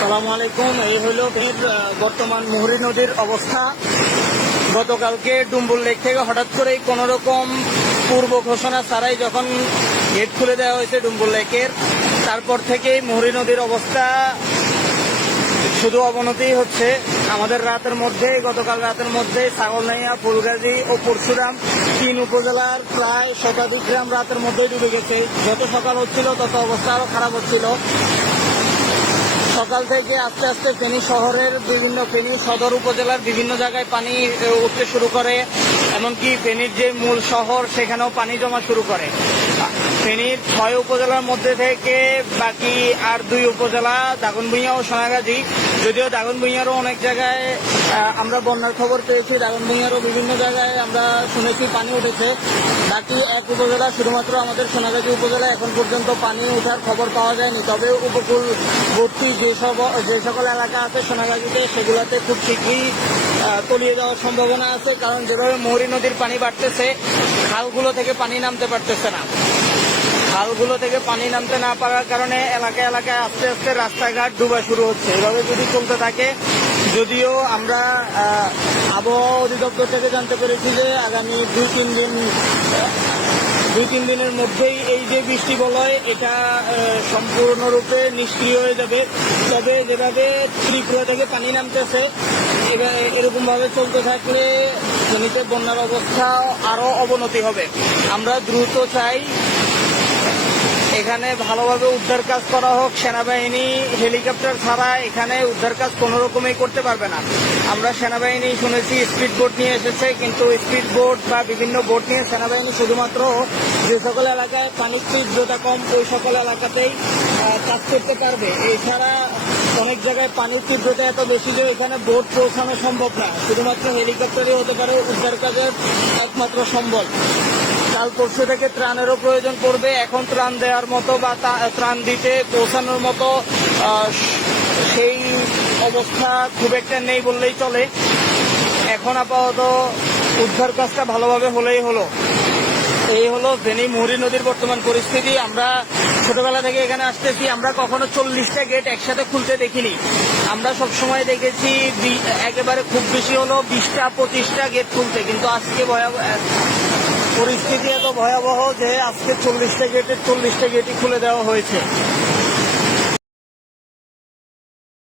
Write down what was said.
সালামু আলাইকুম। এই হলো বর্তমান মুহুরী নদীর অবস্থা। গতকালকে ডুম্বুল লেক থেকে হঠাৎ করেই কোনো রকম পূর্ব ঘোষণা ছাড়াই যখন গেট খুলে দেওয়া হয়েছে ডুম্বুল লেকের, তারপর থেকেই মুহুরী নদীর অবস্থা শুধু অবনতি হচ্ছে। আমাদের রাতের মধ্যে, গতকাল রাতের মধ্যে ছাগলনাইয়া, ফুলগাজী ও পরশুরাম তিন উপজেলার প্রায় শতাধিক গ্রাম রাতের মধ্যেই ডুবে গেছে। যত সকাল হচ্ছিল, তত অবস্থা আরও খারাপ হচ্ছিল। সকাল থেকে আস্তে আস্তে ফেনী শহরের বিভিন্ন ফেনী সদর উপজেলার বিভিন্ন জায়গায় পানি উঠতে শুরু করে। এমনকি ফেনীর যে মূল শহর, সেখানেও পানি জমা শুরু করে। ফেনীর ছয় উপজেলার মধ্যে থেকে বাকি আর দুই উপজেলা দাগনভূঞা ও সোনাগাজী। যদিও দাগনভূঞারও অনেক জায়গায় আমরা বন্যার খবর পেয়েছি, দাগনভূঞারও বিভিন্ন জায়গায় আমরা শুনেছি পানি উঠেছে। বাকি এক উপজেলা শুধুমাত্র আমাদের সোনাগাজী উপজেলা এখন পর্যন্ত পানি ওঠার খবর পাওয়া যায়নি। তবে উপকূলবর্তী যেসব যে সকল এলাকা আছে সোনাগাজীতে, সেগুলোতে খুব শীঘ্রই তলিয়ে যাওয়ার সম্ভাবনা আছে। কারণ যেভাবে মৌরী নদীর পানি বাড়তেছে, খালগুলো থেকে পানি নামতে পারতেছে না। খালগুলো থেকে পানি নামতে না পারার কারণে এলাকায় এলাকায় আস্তে আস্তে রাস্তাঘাট ডুবা শুরু হচ্ছে। এভাবে যদি চলতে থাকে, যদিও আমরা আবহাওয়া অধিদপ্তর থেকে জানতে পেরেছি যে আগামী দুই তিন দিন, দুই তিন দিনের মধ্যেই এই যে বৃষ্টি বলয়, এটা সম্পূর্ণরূপে নিষ্ক্রিয় হয়ে যাবে। তবে যেভাবে ত্রিপুরা থেকে পানি নামতেছে এরকম ভাবে চলতে থাকলে জমিতে বন্যার অবস্থা আরও অবনতি হবে। আমরা দ্রুত চাই এখানে ভালোভাবে উদ্ধার কাজ করা হোক, সেনাবাহিনী হেলিকপ্টার ছাড়া এখানে উদ্ধার কাজ কোনো রকমই করতে পারবে না। আমরা সেনাবাহিনী শুনেছি, স্পিড বোট নিয়ে এসেছে, কিন্তু স্পিড বোট বা বিভিন্ন বোট নিয়ে সেনাবাহিনী শুধুমাত্র যে সকল এলাকায় পানির তীব্রতা কম, ওই সকল এলাকাতেই কাজ করতে পারবে। এছাড়া অনেক জায়গায় পানির তীব্রতা এত বেশি যে এখানে বোট পৌঁছানো সম্ভব না। শুধুমাত্র হেলিকপ্টারই হতে পারে উদ্ধার কাজের একমাত্র সম্বল। কাল পরশু থেকে ত্রাণেরও প্রয়োজন পড়বে। এখন ত্রাণ দেওয়ার মতো বা ত্রাণ দিতে, পৌঁছানোর মতো সেই অবস্থা খুব একটা নেই বললেই চলে। এখন আপাতত উদ্ধার কাজটা ভালোভাবে হলেই হলো। এই হলো ভেনি মুহুরী নদীর বর্তমান পরিস্থিতি। আমরা ছোটবেলা থেকে এখানে আসতেছি। আমরা কখনো চল্লিশটা গেট একসাথে খুলতে দেখিনি। আমরা সব সময় দেখেছি একেবারে খুব বেশি হলো বিশটা, পঁচিশটা গেট খুলতে। কিন্তু আজকে ভয়াবহ পরিস্থিতি এত ভয়াবহ যে আজকে চল্লিশটা গেটের চল্লিশটা গেটই খুলে দেওয়া হয়েছে।